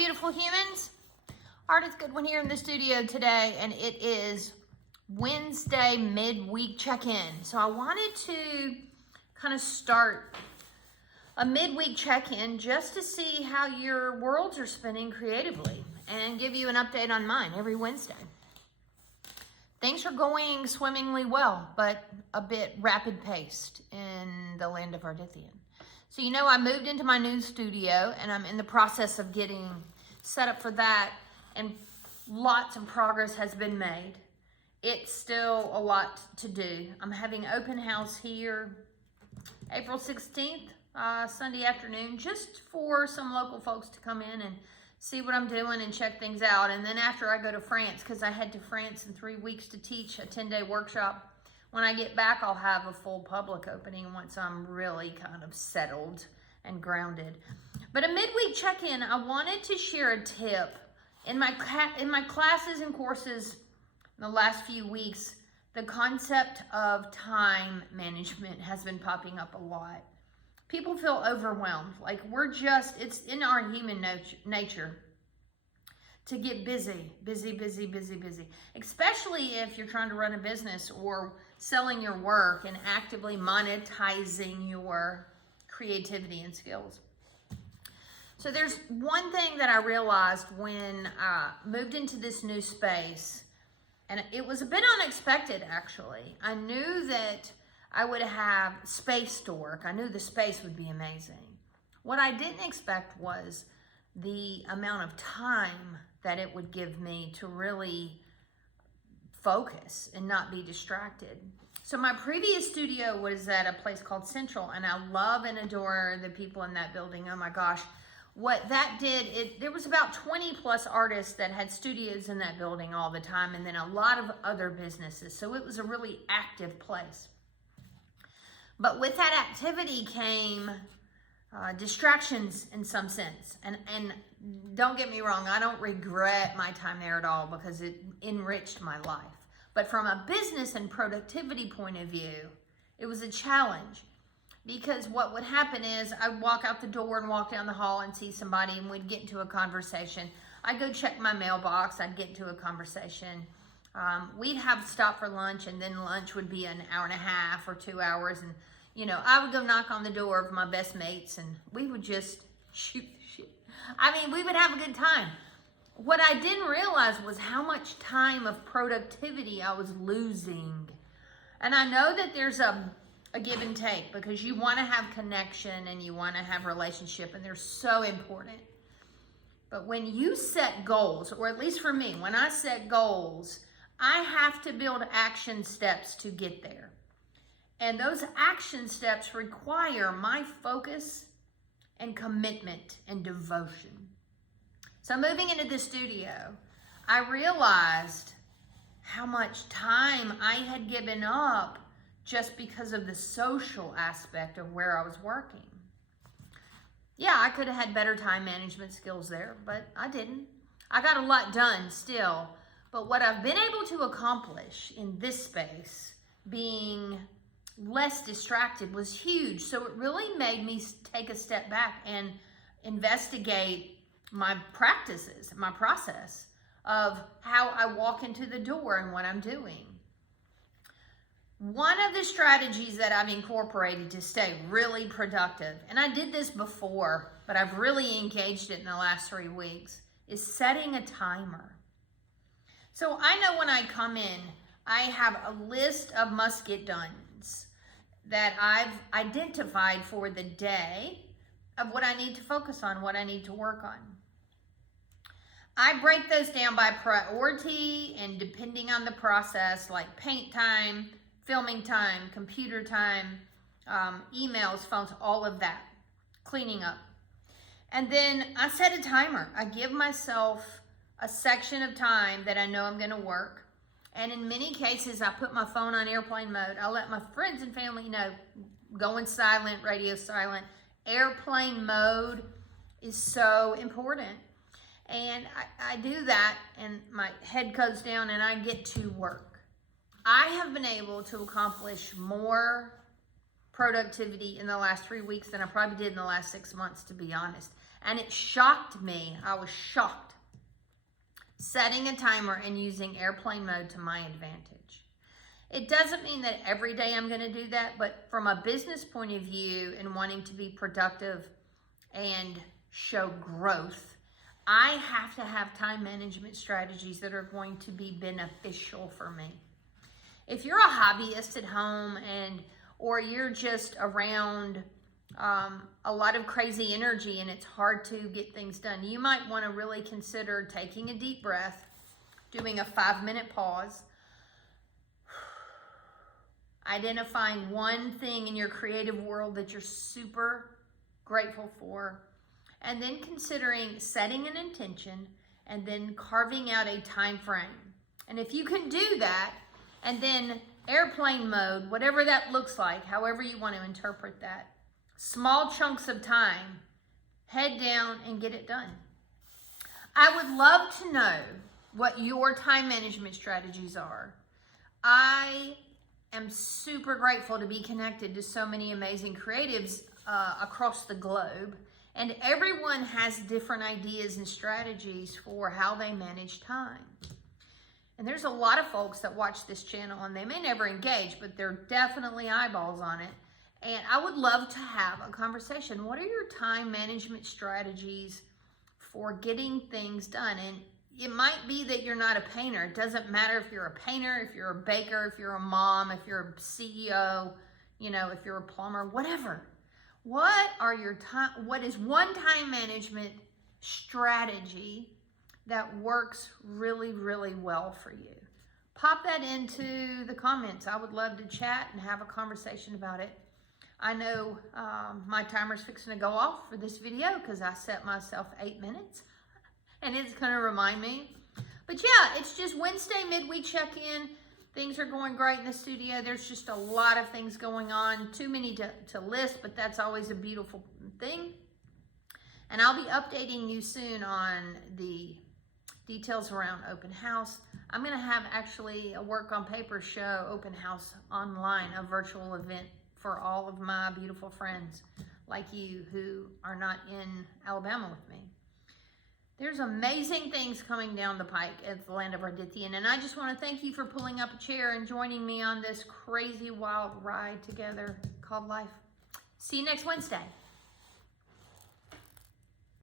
beautiful humans. Artist Goodwin here in the studio today, and it is Wednesday midweek check-in. So I wanted to kind of start a midweek check-in just to see how your worlds are spinning creatively and give you an update on mine every Wednesday. Things are going swimmingly well, but a bit rapid-paced in the land of Ardithian. So you know, I moved into my new studio and I'm in the process of getting set up for that, and lots of progress has been made. It's still a lot to do. I'm having open house here April 16th, Sunday afternoon, just for some local folks to come in and see what I'm doing and check things out. And then after I go to France, because I head to France in 3 weeks to teach a 10-day workshop. When I get back, I'll have a full public opening once I'm really kind of settled and grounded. But a midweek check-in, I wanted to share a tip. In my classes and courses in the last few weeks, the concept of time management has been popping up a lot. People feel overwhelmed, like it's in our human nature to get busy, especially if you're trying to run a business or selling your work and actively monetizing your creativity and skills. So there's one thing that I realized when I moved into this new space, and it was a bit unexpected actually. I knew that I would have space to work. I knew the space would be amazing. What I didn't expect was the amount of time that it would give me to really focus and not be distracted. So my previous studio was at a place called Central, and I love and adore the people in that building. Oh my gosh. What that did, there was about 20 plus artists that had studios in that building all the time, and then a lot of other businesses. So it was a really active place. But with that activity came distractions in some sense. And don't get me wrong, I don't regret my time there at all because it enriched my life. But from a business and productivity point of view, it was a challenge. Because what would happen is I'd walk out the door and walk down the hall and see somebody, and we'd get into a conversation. I'd go check my mailbox, I'd get into a conversation. We'd have to stop for lunch, and then lunch would be an hour and a half or 2 hours. And, you know, I would go knock on the door of my best mates, and we would just shoot the shit. I mean, we would have a good time. What I didn't realize was how much time of productivity I was losing. And I know that there's a give and take, because you want to have connection and you want to have relationship, and they're so important. But when you set goals, or at least for me, when I set goals, I have to build action steps to get there. And those action steps require my focus and commitment and devotion. So moving into the studio, I realized how much time I had given up just because of the social aspect of where I was working. Yeah, I could have had better time management skills there, but I didn't. I got a lot done still, but what I've been able to accomplish in this space, being less distracted, was huge. So it really made me take a step back and investigate my practices, my process of how I walk into the door and what I'm doing. One of the strategies that I've incorporated to stay really productive, and I did this before, but I've really engaged it in the last 3 weeks, is setting a timer. So I know when I come in, I have a list of must-get-dones that I've identified for the day of what I need to focus on, what I need to work on. I break those down by priority, and depending on the process, like paint time, filming time, computer time, emails, phones, all of that, cleaning up. And then I set a timer. I give myself a section of time that I know I'm going to work. And in many cases, I put my phone on airplane mode. I let my friends and family know, going silent, radio silent. Airplane mode is so important. And I do that, and my head goes down, and I get to work. I have been able to accomplish more productivity in the last 3 weeks than I probably did in the last 6 months, to be honest. And it shocked me. I was shocked. Setting a timer and using airplane mode to my advantage. It doesn't mean that every day I'm going to do that, but from a business point of view and wanting to be productive and show growth, I have to have time management strategies that are going to be beneficial for me. If you're a hobbyist at home or you're just around a lot of crazy energy and it's hard to get things done, you might want to really consider taking a deep breath, doing a 5-minute pause, identifying one thing in your creative world that you're super grateful for, and then considering setting an intention and then carving out a time frame. And if you can do that, and then airplane mode, whatever that looks like, however you want to interpret that, small chunks of time, head down and get it done. I would love to know what your time management strategies are. I am super grateful to be connected to so many amazing creatives across the globe, and everyone has different ideas and strategies for how they manage time. And there's a lot of folks that watch this channel and they may never engage, but they're definitely eyeballs on it. And I would love to have a conversation. What are your time management strategies for getting things done? And it might be that you're not a painter. It doesn't matter if you're a painter, if you're a baker, if you're a mom, if you're a CEO, if you're a plumber, whatever. What is one time management strategy that works really, really well for you? Pop that into the comments. I would love to chat and have a conversation about it. I know my timer's fixing to go off for this video because I set myself 8 minutes and it's going to remind me. But yeah, it's just Wednesday midweek check-in. Things are going great in the studio. There's just a lot of things going on. Too many to list, but that's always a beautiful thing. And I'll be updating you soon on the details around open house. I'm going to have actually a work on paper show open house online, a virtual event for all of my beautiful friends like you who are not in Alabama with me. There's amazing things coming down the pike at the land of Ardithian, and I just want to thank you for pulling up a chair and joining me on this crazy wild ride together called life. See you next Wednesday.